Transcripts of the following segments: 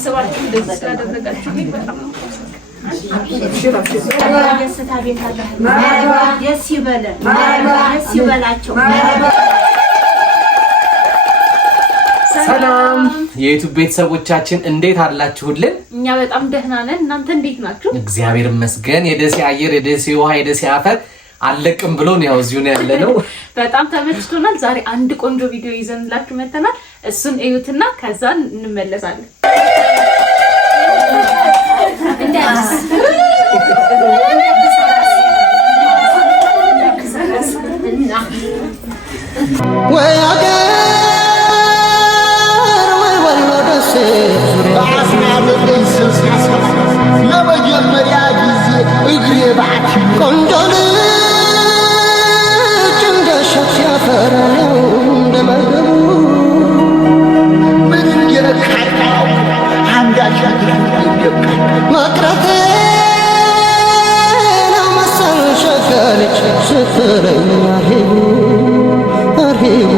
ሰባችሁ እንደዚህ ስላደረጋችሁ በጣም የስታ ቤት አለ ደስ ይበለን ደስ ይበላቸው። ሰላም የዩቲዩብ ቤተሰቦቻችን እንዴት አላችሁልን? እኛ በጣም ደህና ነን። እናንተ እንዴት ናችሁ? እግዚአብሔር ይመስገን። የደሴ አየር፣ የደሴ ውሃ፣ የደሴ አፈር አለቅም ብሎን ያው እዚሁ ነው ያለነው። በጣም ተመችቶናል። ዛሬ አንድ ቆንጆ ቪዲዮ ይዘንላችሁ መተናል። እሱን እዩትና ከዛ እንመለሳለን። ወይ አገር ወይ ወሎደሴ በአስናለኝ ሲያስከፋ ለመጀመሪያ ጊዜ እግሬ ባቲ ቆንጆ ልጅ እንደ ሸክ ሲያፈራው እንደመገቡ ምን እንደረካታው አንዳች ይደቃል መቅረቴ ነው መሰል ሸጋለች ስትለኝ አርሂቡ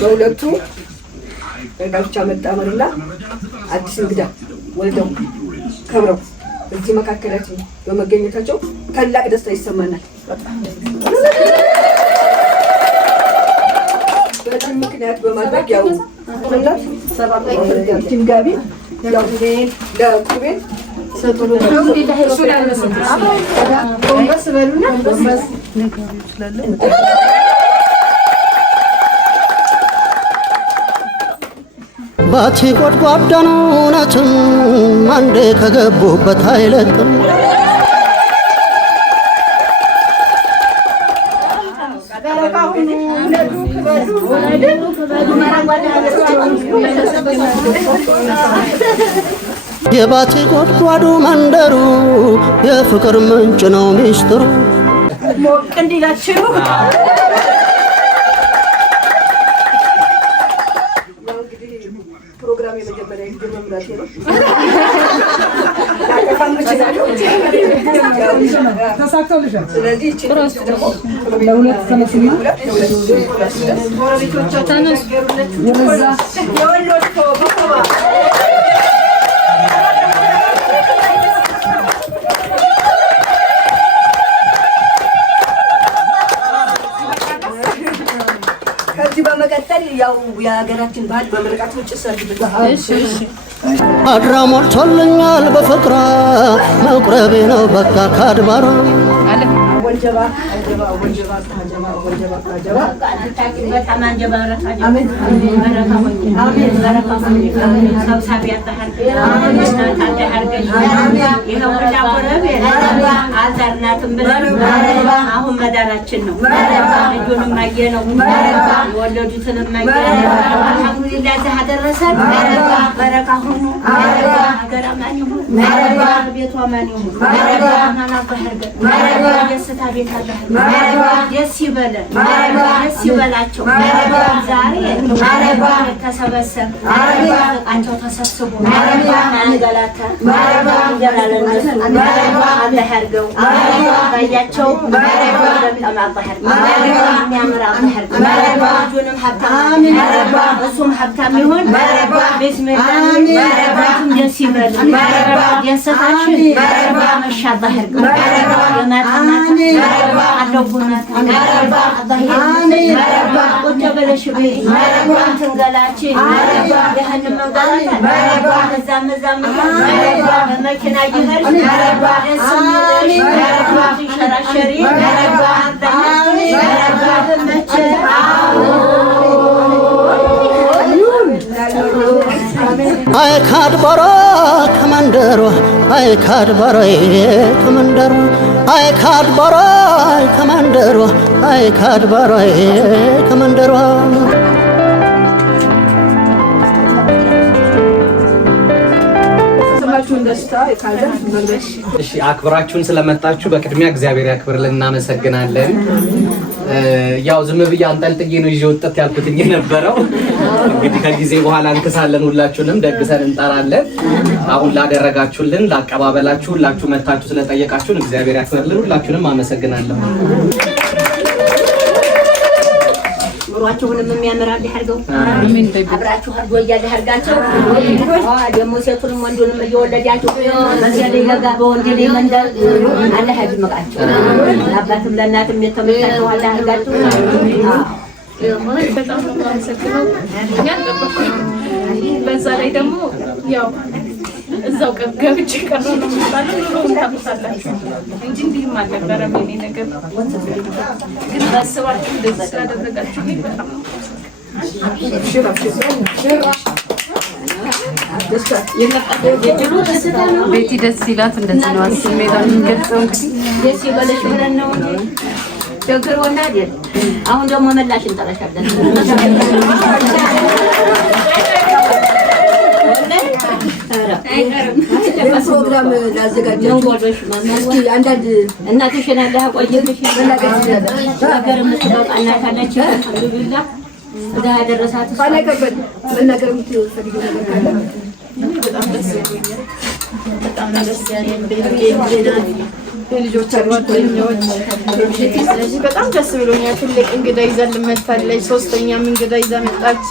በሁለቱ ጋብቻ መጣመርና አዲስ እንግዳ ወልደው ከብረው እዚህ መካከላችን በመገኘታቸው ታላቅ ደስታ ይሰማናል። በዚህ ምክንያት በማድረግ ያው ሁላት ሰባት ጋቢ ያው ለኩቤል ሰጥቶ እሱ ያለሰው ኮምበስ በሉና ኮምበስ ነገር ይችላል። ባቲ ጎድጓዳ ነው እውነትም አንዴ ከገቡበት አይለቅም። የባቲ ጎድጓዱ መንደሩ የፍቅር ምንጭ ነው ሚስጥሩ። ሞቅ እንዲላችሁ ፕሮግራም የመጀመሪያ ጊዜ መምራቴ ነው። ተሳክቶልሻል። ስለዚህ ደግሞ ለሁለት ተነስና ጎረቤቶቻችን ነገሩለት የወሎት በኮባ ከዚህ በመቀጠል ያው የሀገራችን ባህል በመርቃት ውጭ ሰርግበት አድራ ሞልቶልኛል በፍቅሯ መቁረቤ ነው በቃ ካድባሯ ወንጀባ ወንጀባ ወንጀባ ታጀባ ወንጀባ ታጀባ በታማንጀባ ረካጀ አሜን በረካ ሆይ አሜን በረካ ሆይ አሜን ሰብሳቢ ያታህር አሜን ታታህርገሽ ይሄው ወዳቆረብ አልተርናትም ብለን አሁን መዳራችን ነው ልጁንም ማየነው ወለዱትንም ማየነው አልሐምዱሊላህ ተደረሰን በረካ ሆኖ ሀገር አማን ይሁን ቤቷ አማን ይሁን አማን አባህርገ የስታ ቤት አለ ደስ ይበለን ደስ ይበላቸው። ዛሬ ተሰበሰብ ቃቸው ተሰብስቦ አንገላታ እንጀራለን አላህ ያርገው ባያቸው በጣም አላህ ያርገው የሚያምር አላህ ያርገው ልጁንም ሀብታም እሱም ሀብታም ይሁን ቢስሚላህ ደስ ይበለን ደስታችን ማሻአላህ ያርገው የማጣማት አለው ቡናት አላህ አሜን ቁጭ ብለሽ በይ ትንገላች የህንም መጋላት እዛም በመኪና እየሄድሽ ደስ የሚልሽ ሸራሸሪ አይ ካድባሯ ከመንደሯ አይ ካድባሯ ከመንደሯ አይ ካድባሯ ከመንደሯ አይ ካድባሯ ከመንደሯ እሺ አክብራችሁን ስለመጣችሁ በቅድሚያ እግዚአብሔር ያክብርልን እናመሰግናለን። ያው ዝም ብዬ አንጠልጥዬ ነው ይዤ ወጥተት ያልኩትኝ የነበረው። እንግዲህ ከጊዜ በኋላ እንክሳለን፣ ሁላችሁንም ደግሰን እንጠራለን። አሁን ላደረጋችሁልን ላቀባበላችሁ፣ ሁላችሁ መታችሁ ስለጠየቃችሁን እግዚአብሔር ያክብርልን። ሁላችሁንም አመሰግናለሁ። ኑሯቸውንም የሚያምር ያድርገው። አብራችሁ አድርጎ ያድርጋቸው። ደግሞ ሴቱንም ወንዱንም እየወለዳችሁ በዚያ ላይ ገጋ በወንድ ላይ መንደር አላህ ያድምቃቸው። ለአባትም ለእናትም የተመቻቸው አላህ ያድርጋችሁ። በጣም ነው የማመሰግነው። በዛ ላይ ደግሞ ያው እዛው ገብቼ ቀረው ነው የሚባለው። ኑሮውን ታውቁታላችሁ እንጂ እንዲህም አልነበረም የኔ ነገር። ግን ባስባችሁ እንደዚህ ስላደረጋችሁ በጣም ነው ቤቲ ደስ ይላት። እንደዚህ ነው ስሜቷን የሚገልጸው። እንግዲህ ደስ ይበለሽ ብለን ነው እንጂ ችግር ወና አይደል። አሁን ደግሞ መላሽ እንጠራሻለን። ፕሮግራም ላዘጋጃችሁ እስኪ አንዳንድ እናትሽን አለ ያቆየልሽ ነገር የምትበቃ እናት አለች። አልሐምዱሊላህ እዛ ያደረሳት ባላቀበል መናገር የምትፈልጊው ነገር ካለ በጣም ደስ ይለኛል። በጣም ደስ ያለኝ የልጆች ጓደኞች። ስለዚህ በጣም ደስ ብሎኛል። ትልቅ እንግዳ ይዘን መጥታለች። ሶስተኛም እንግዳ ይዛ መጣች።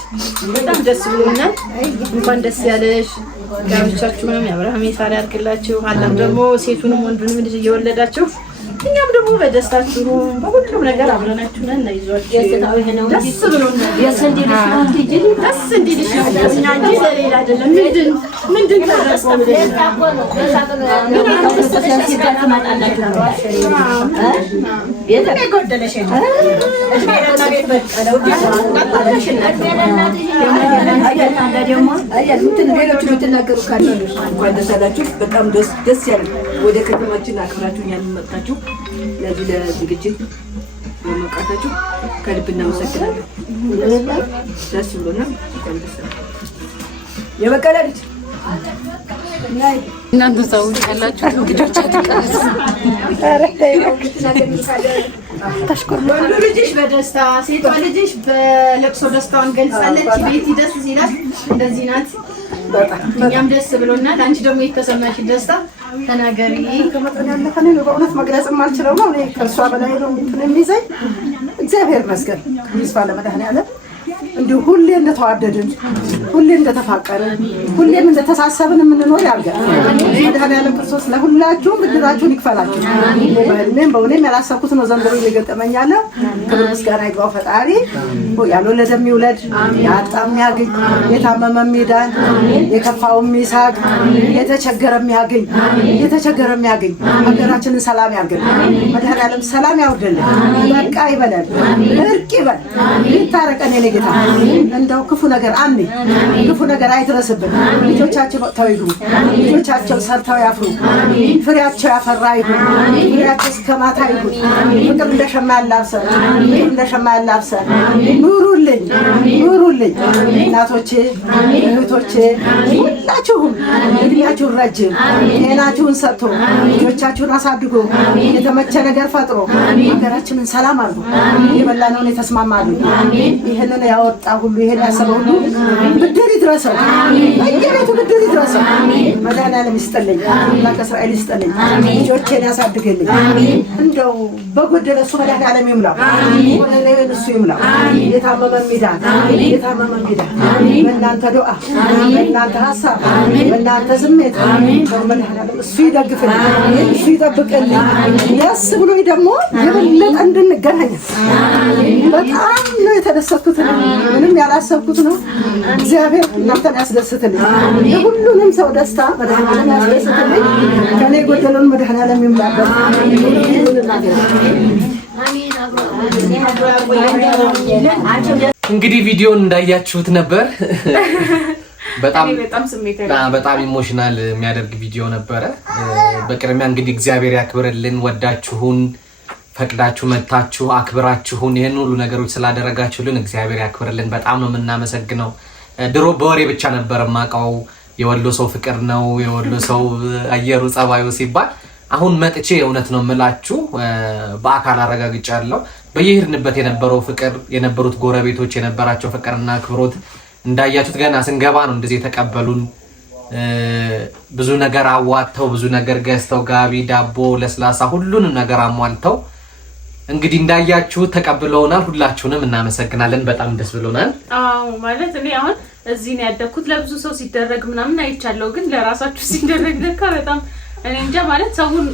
በጣም ደስ ብሎኛል። እንኳን ደስ ያለሽ። ጋብቻችሁንም የአብርሃም የሳራ ያድርግላችሁ። አላህ ደግሞ ሴቱንም ወንዱንም ልጅ እየወለዳችሁ እኛም ደግሞ በደስታችሁ በሁሉም ነገር አብረናችሁ ነን። አይዟችሁ። ደስ ብሎናል። ደስ እንዲልሽ ነው እንጂ ደስ እንዲልሽ ነው እንጂ ለሌላ አይደለም። ምንድን ተደስተም የምትናገሩ ካለ እንኳን ደስ አላችሁ። በጣም ደስ ያለ ወደ ከተማችን አክብራችሁ እኛን መጣችሁ ለዚህ ለዝግጅት በመቃታችሁ ከልብ እናመሰግናለን። ደስ ብሎናል። እንኳን ደስ አላችሁ። የበቀለ ልጅ እናንተ ሰዎች ያላችሁ ልጆች አትቀርስ ወንዱ ልጅሽ በደስታ ሴቷ ልጅሽ በለቅሶ ደስታዋን ገልጻለች። ቤቲ ደስ ሲላት እንደዚህ ናት። እኛም ደስ ብሎናል። አንቺ ደግሞ የተሰማሽ ደስታ ተናገሪ። ከመጠን ያለፈ ነው በእውነት መግለጽ የማልችለው ነው። እኔ ከእሷ በላይ ነው የሚይዘኝ። እግዚአብሔር ይመስገን። ይስፋ ለመድኃኒዓለም እንዲሁ ሁሌ እንደተዋደድን ሁሌ እንደተፋቀርን ሁሌም እንደተሳሰብን የምንኖር ያርገን። መድኃኒዓለም ክርስቶስ ለሁላችሁም ብድራችሁን ይክፈላችሁ። በህልሜም በእውኔም ያላሰብኩት ነው ዘንድሮ እየገጠመኝ ያለ። ክብር ምስጋና ይግባው ፈጣሪ። ያልወለደ የሚውለድ ያጣ የሚያገኝ የታመመ የሚዳን የከፋው የሚሳቅ የተቸገረ የሚያገኝ ሀገራችንን ሰላም ያርገን። መድኃኒዓለም ሰላም ያውርድልን። በቃ ይበለን፣ እርቅ ይበል፣ ይታረቀን። የኔ ጌታ እንደው ክፉ ነገር ክፉ ነገር አይድረስብን። ልጆቻቸው ወጥተው ይግቡ። ልጆቻቸው ሰርተው ያፍሩ። ፍሬያቸው ያፈራ ይሁን። ፍሬያቸው እስከ ማታ ይሁን። ፍቅር እንደሸማ ያላብሰን። ኑሩልኝ እናቶቼ፣ እህቶቼ ሁላችሁም እድሜያችሁን ረጅም ጤናችሁን ሰጥቶ ልጆቻችሁን አሳድጎ የተመቸ ነገር ፈጥሮ ሀገራችንን ሰላም አድርጎ የበላነውን የተስማማሉ ይህንን ያወጣ ሁሉ ይሄን ያሰበ ሁሉ ብድር ይድረሰው። በየቤቱ ብድር ይድረሰው። መድኃኒዓለም ይስጥልኝ። አምላክ እስራኤል ይስጥልኝ። ልጆቼን ያሳድግልኝ። እንደው በጎደለ እሱ መድኃኒዓለም ይሙላው። ወለሌን እሱ ይሙላው። የታመመ ሚዳን በእናንተ ዱዓ፣ በእናንተ ሀሳብ፣ በእናንተ ስሜት መድኃኒዓለም እሱ ይደግፍልኝ፣ እሱ ይጠብቅልኝ። ደስ ብሎኝ ደግሞ የበለጠ እንድንገናኝ በጣም ነው የተደሰትኩት። ምንም ያላሰብኩት ነው። እግዚአብሔር እናንተን ያስደስትልኝ። የሁሉንም ሰው ደስታ መድኃኒዓለም ያስደስትልኝ። ከኔ የጎደለውን መድኃኒዓለም ይሙላበት። እንግዲህ ቪዲዮን እንዳያችሁት ነበር። በጣም ኢሞሽናል የሚያደርግ ቪዲዮ ነበረ። በቅድሚያ እንግዲህ እግዚአብሔር ያክብርልን። ወዳችሁን ፈቅዳችሁ መታችሁ አክብራችሁን ይሄን ሁሉ ነገሮች ስላደረጋችሁልን እግዚአብሔር ያክብርልን። በጣም ነው የምናመሰግነው። ድሮ በወሬ ብቻ ነበር የማውቀው የወሎ ሰው ፍቅር ነው፣ የወሎ ሰው አየሩ ጸባዩ ሲባል አሁን መጥቼ እውነት ነው የምላችሁ በአካል አረጋግጫለሁ። በየሄድንበት የነበረው ፍቅር የነበሩት ጎረቤቶች የነበራቸው ፍቅርና አክብሮት እንዳያችሁት ገና ስንገባ ነው እንደዚህ የተቀበሉን። ብዙ ነገር አዋጥተው ብዙ ነገር ገዝተው ጋቢ፣ ዳቦ፣ ለስላሳ ሁሉንም ነገር አሟልተው እንግዲህ እንዳያችሁት ተቀብለውናል። ሁላችሁንም እናመሰግናለን። በጣም ደስ ብሎናል። አዎ ማለት እኔ አሁን እዚህ ነው ያደኩት። ለብዙ ሰው ሲደረግ ምናምን አይቻለሁ፣ ግን ለራሳችሁ ሲደረግ ደካ በጣም እኔ እንጃ ማለት ሰውን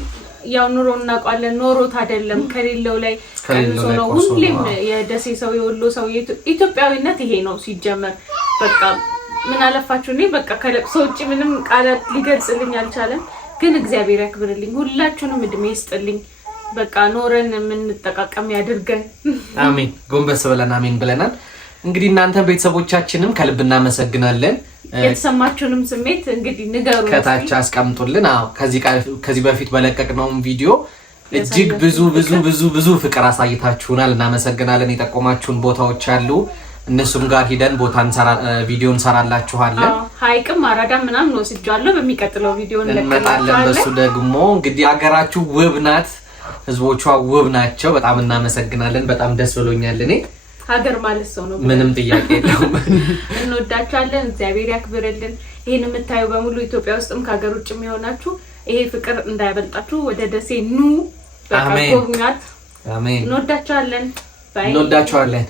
ያው ኑሮ እናውቃለን። ኖሮት አይደለም ከሌለው ላይ ቀንሶ ነው። ሁሌም የደሴ ሰው የወሎ ሰው ኢትዮጵያዊነት ይሄ ነው ሲጀመር። በቃ ምን አለፋችሁ እኔ በቃ ከለቅሶ ውጪ ምንም ቃላት ሊገልጽልኝ አልቻለም። ግን እግዚአብሔር ያክብርልኝ፣ ሁላችሁንም እድሜ ይስጥልኝ። በቃ ኖረን የምንጠቃቀም ያድርገን። አሜን። ጎንበስ ብለን አሜን ብለናል። እንግዲህ እናንተ ቤተሰቦቻችንም ከልብ እናመሰግናለን። የተሰማችሁንም ስሜት እንግዲህ ንገሩ፣ ከታች አስቀምጡልን። አዎ ከዚህ በፊት በለቀቅነው ቪዲዮ እጅግ ብዙ ፍቅር አሳይታችሁናል። እናመሰግናለን። የጠቆማችሁን ቦታዎች አሉ፣ እነሱም ጋር ሂደን ቪዲዮ እንሰራላችኋለን። ሀይቅም አራዳም ምናምን ወስጃለሁ። በሚቀጥለው ቪዲዮ እንመጣለን። በሱ ደግሞ እንግዲህ ሀገራችሁ ውብ ናት፣ ህዝቦቿ ውብ ናቸው። በጣም እናመሰግናለን። በጣም ደስ ብሎኛል። እኔ ሀገር ማለት ሰው ነው፣ ምንም ጥያቄ የለውም። እንወዳችኋለን። እግዚአብሔር ያክብርልን። ይሄን የምታዩ በሙሉ ኢትዮጵያ ውስጥም ከሀገር ውጭም የሆናችሁ ይሄ ፍቅር እንዳያበልጣችሁ ወደ ደሴ ኑ። በቃ ጎብኛት። አሜን። እንወዳችኋለን። ባይ። እንወዳችኋለን።